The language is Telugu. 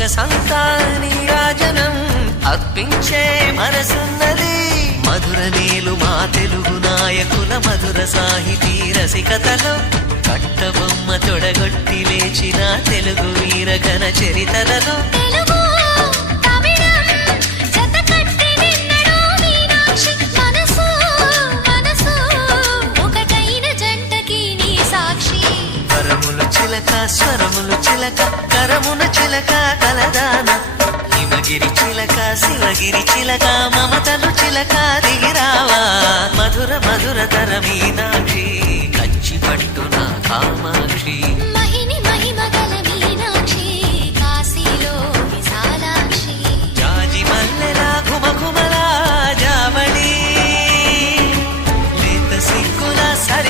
సొగసంతా నీరాజనం అర్పించే మనసున్నది. మధుర నీలు మా తెలుగు నాయకుల మధుర సాహితీ రసికతలో కట్టబొమ్మ తొడగొట్టి లేచిన తెలుగు వీరగణ చరితలలో స్వరములు చిలక కరమున చిలక కలదాన హిమగిరి చిలక శివగిరి చిలక మమతలు చిలక దిగిరావా మధుర మధుర తర మీనాక్షి.